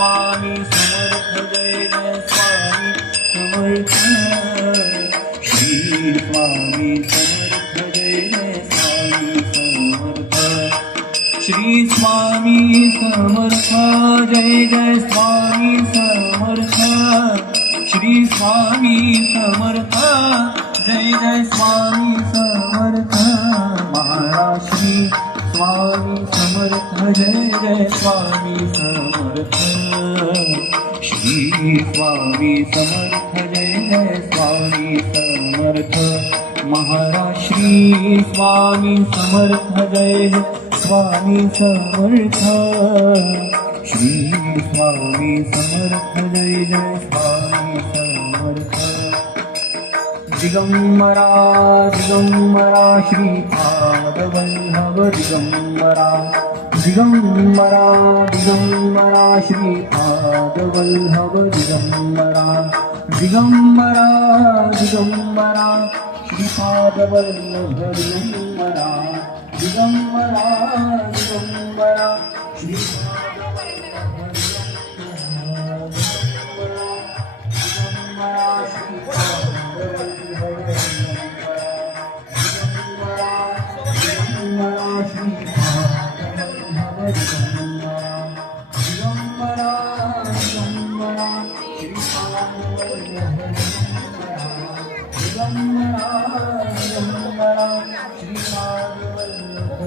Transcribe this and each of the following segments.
स्वामी समर्थ जय जय स्वामी समर्थ श्री स्वामी समर्थ जय जय स्वामी समर्थ श्री स्वामी समर्थ जय जय स्वामी समर्थ श्री स्वामी समर्थ जय जय स्वामी समर्थ महाराज श्री स्वामी समर्थ जय जय स्वामी समर्थ श्री स्वामी समर्थ जय जय स्वामी समर्थ महाराज श्री स्वामी समर्थ जय जय स्वामी समर्थ श्री स्वामी समर्थ जय जय स्वामी समर्थ दिगंबरा दिगंबरा श्रीपाद वल्लभ दिगंबरा दिगंबरा दिगंबरा श्रीपाद वल्लभ दिगंबरा दिगंबरा दिगंबरा श्रीपाद वल्लभ दिगंबरा दिगंबरा दिगंबरा श्रीपाद वल्लभ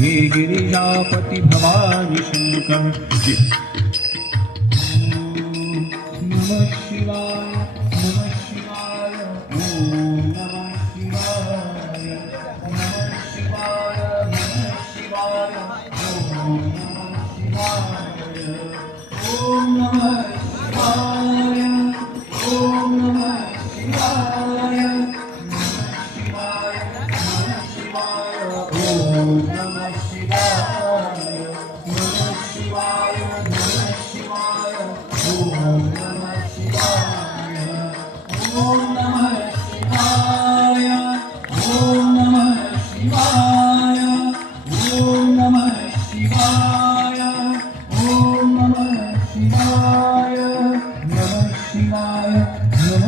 हे गिरिजापति भवानी शंकर नमः शिवाय नमः शिवाय ओम नमः शिवाय नमः शिवाय नमः शिवाय ओम नमः शिवाय ओम नमः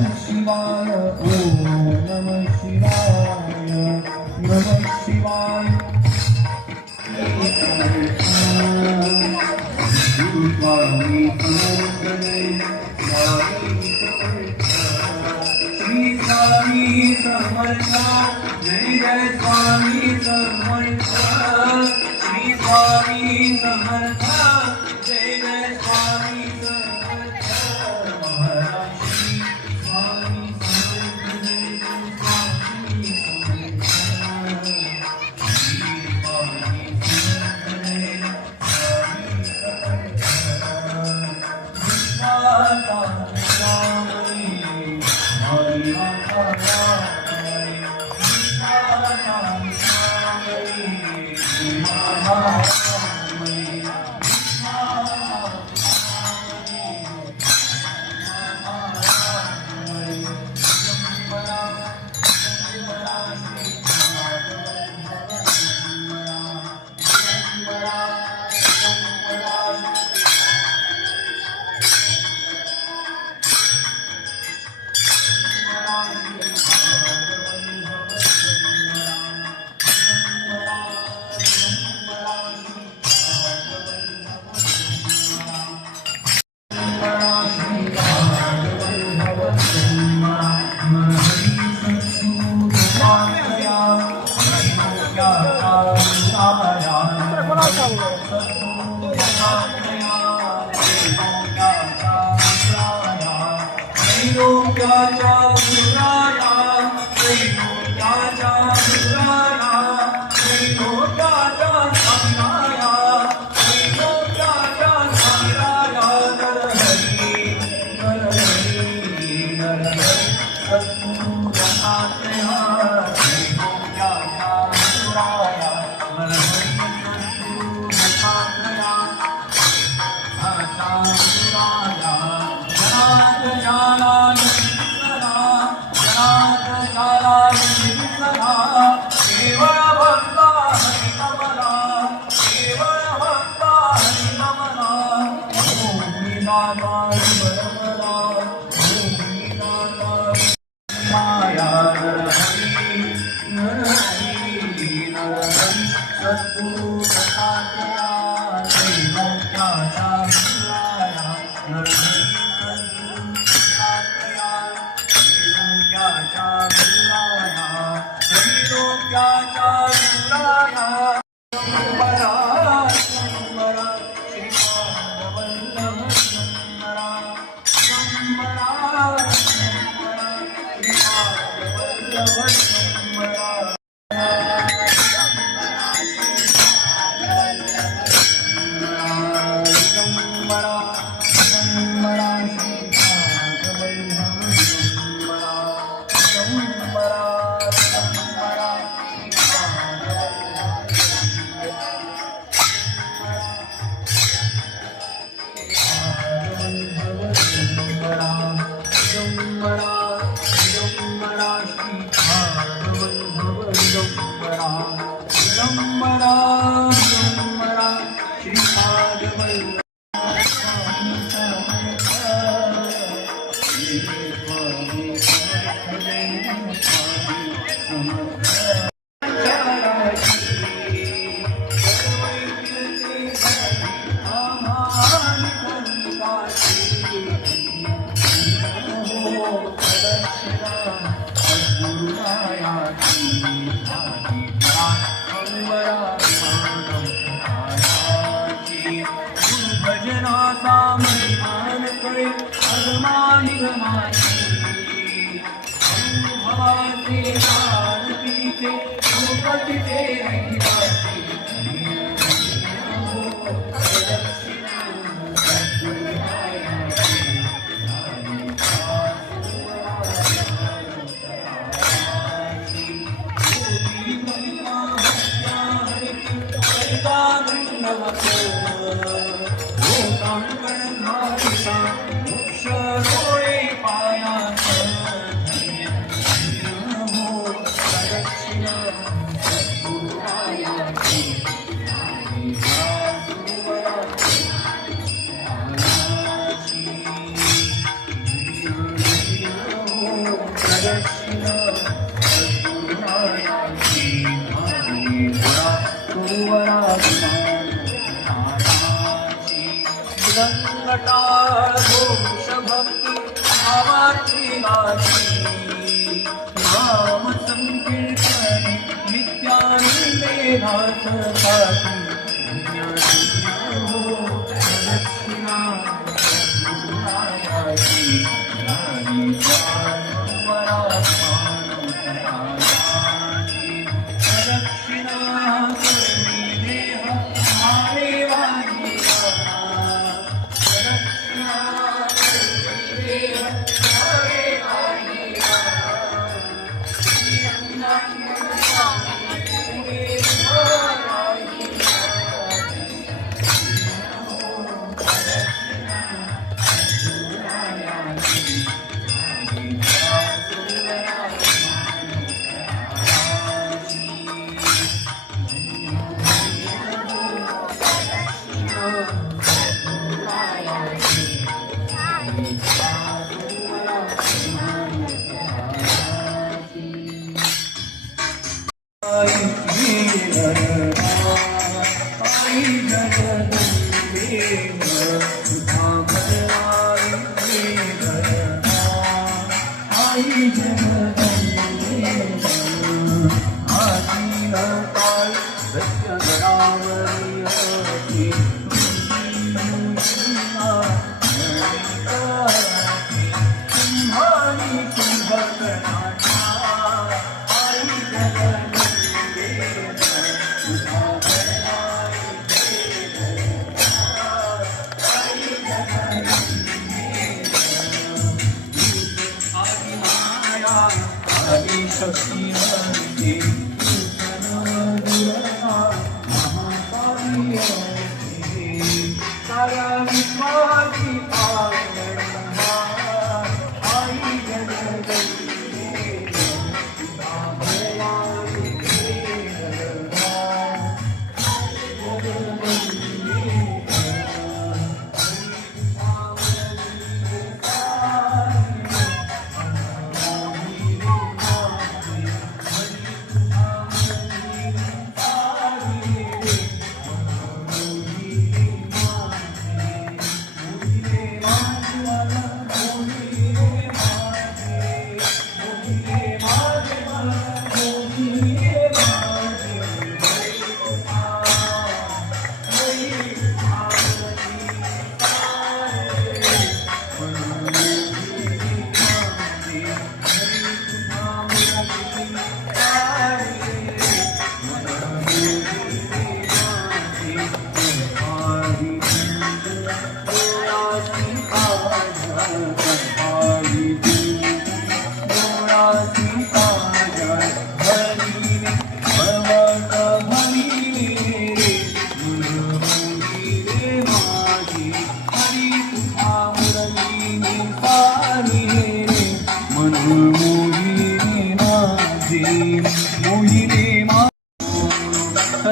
शिवाय ओम नमः शिवाय जय जय स्वामी समर्थ श्री स्वामी समर्थ जय जय स्वामी समर्थ महाराज श्री स्वामी समर्थ जय जय स्वामी समर्थ श्री स्वामी समर्थ जय जय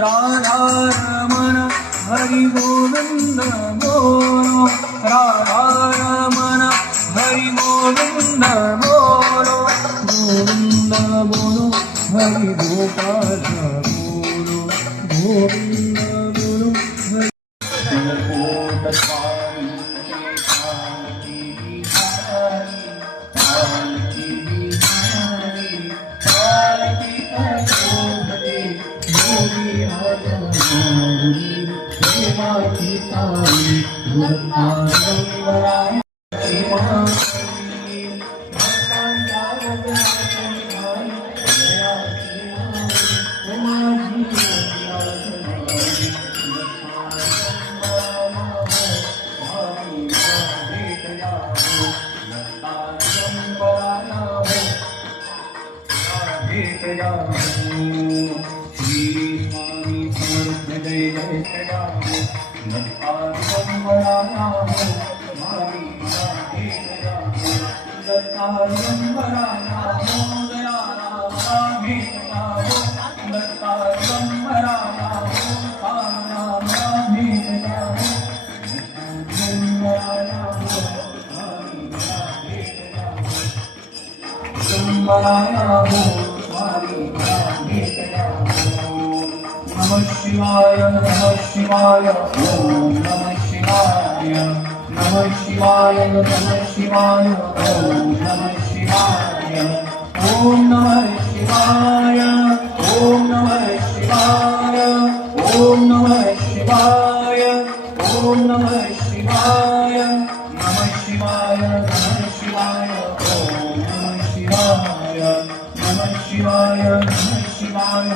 राधारमण हरि गोविंद बोलो, राधारमण हरि गोविंद बोलो, गोविंद बोलो हरि गोपाल बोलो, गोविंद बोलो हरि कोट स्वामी जानकी बिहारी, जानकी बिहारी, जानकी कटोरे गोरी हरि देवा पिताई गुरुपादंबराय नमः शिवाय नमः शिवाय ओम नमः शिवाय नमः शिवाय नमः शिवाय ओम नमः शिवाय ओम नमः शिवाय ओम नमः शिवाय ओम नमः शिवाय ओम नमः शिवाय नमः शिवाय नमः शिवाय ओम नमः शिवाय नमः शिवाय नमः शिवाय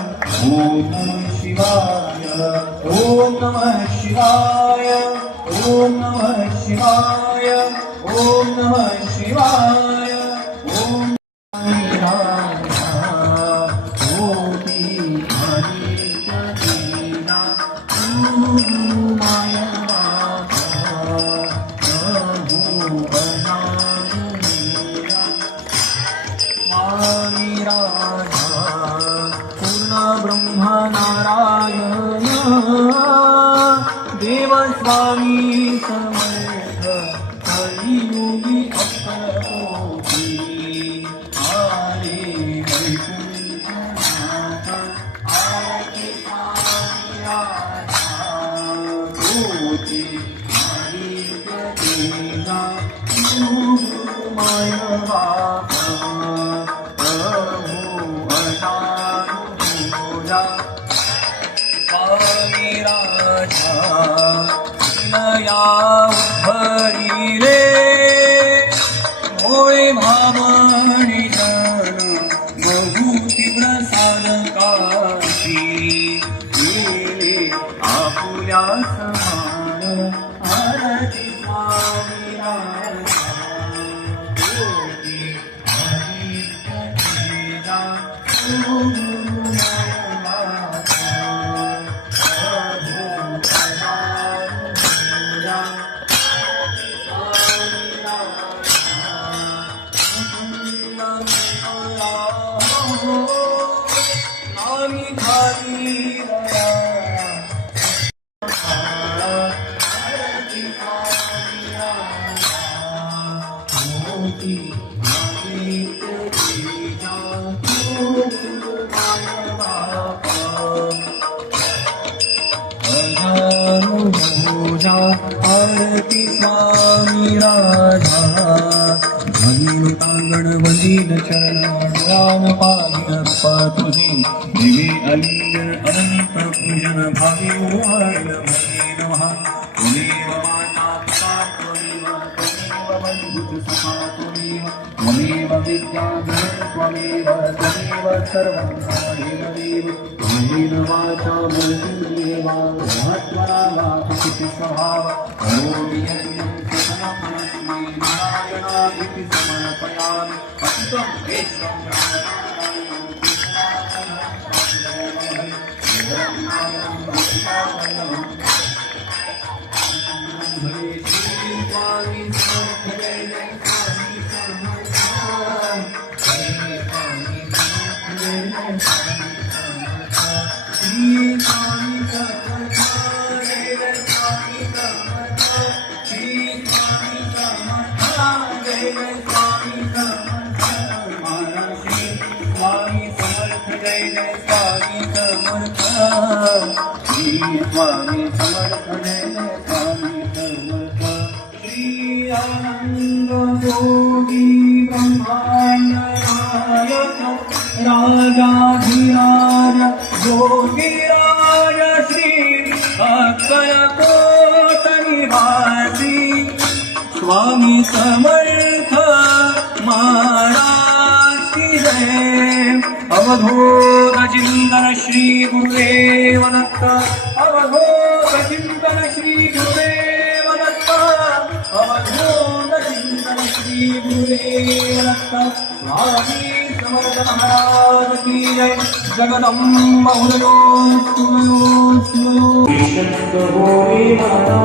ओम नमः शिवाय ओम नमः शिवाय ओम नमः शिवाय ओम नमः शिवाय ओम गोपी हरि कृष्णा माया ब्रह्म नारायण देव स्वामी समर्थ कलियुगी अक्षरकोटी आरे वैकुंठनाथ आरती कोटी हरि कृष्णा माय बाबा तुझ्या समान आरती स्वामी राजा ज्योती आदित्य तेजा तू आरती स्वामी राजा अंगण वंदीन चरण राम पावन तुझे दिवे अलिंगन अनंत पूजन भावी ओहाळ महे नमः त्वमेव माता पिता त्वमेव बंधुः सखा त्वमेव विद्या त्वमेव सर्वं कारेण देव त्वमेव वाचा मृत्युर्देवा महत्त्वना वाचिति स्वभाव करोमि यज्ञं सकलफलस्मै नारायणादिति समर्पयामि अस्तु वेश्वं स्वामी समर्थ जय स्वामी समर्थ श्री आनंद योगी ब्रह्मांड नायक राजाधिराज योगीराज श्री अक्कलकोट निवासी स्वामी समर्थ महाराज की जय अवधूत चिंतन श्री गुरुदेव दत्त अवधूत चिंतन श्री गुरुदेव दत्त अवधूत चिंतन श्री गुरुदेव दत्त स्वामी समर्थ महाराज की जय जगदम्ब उदयो कृष्ण गोरी माता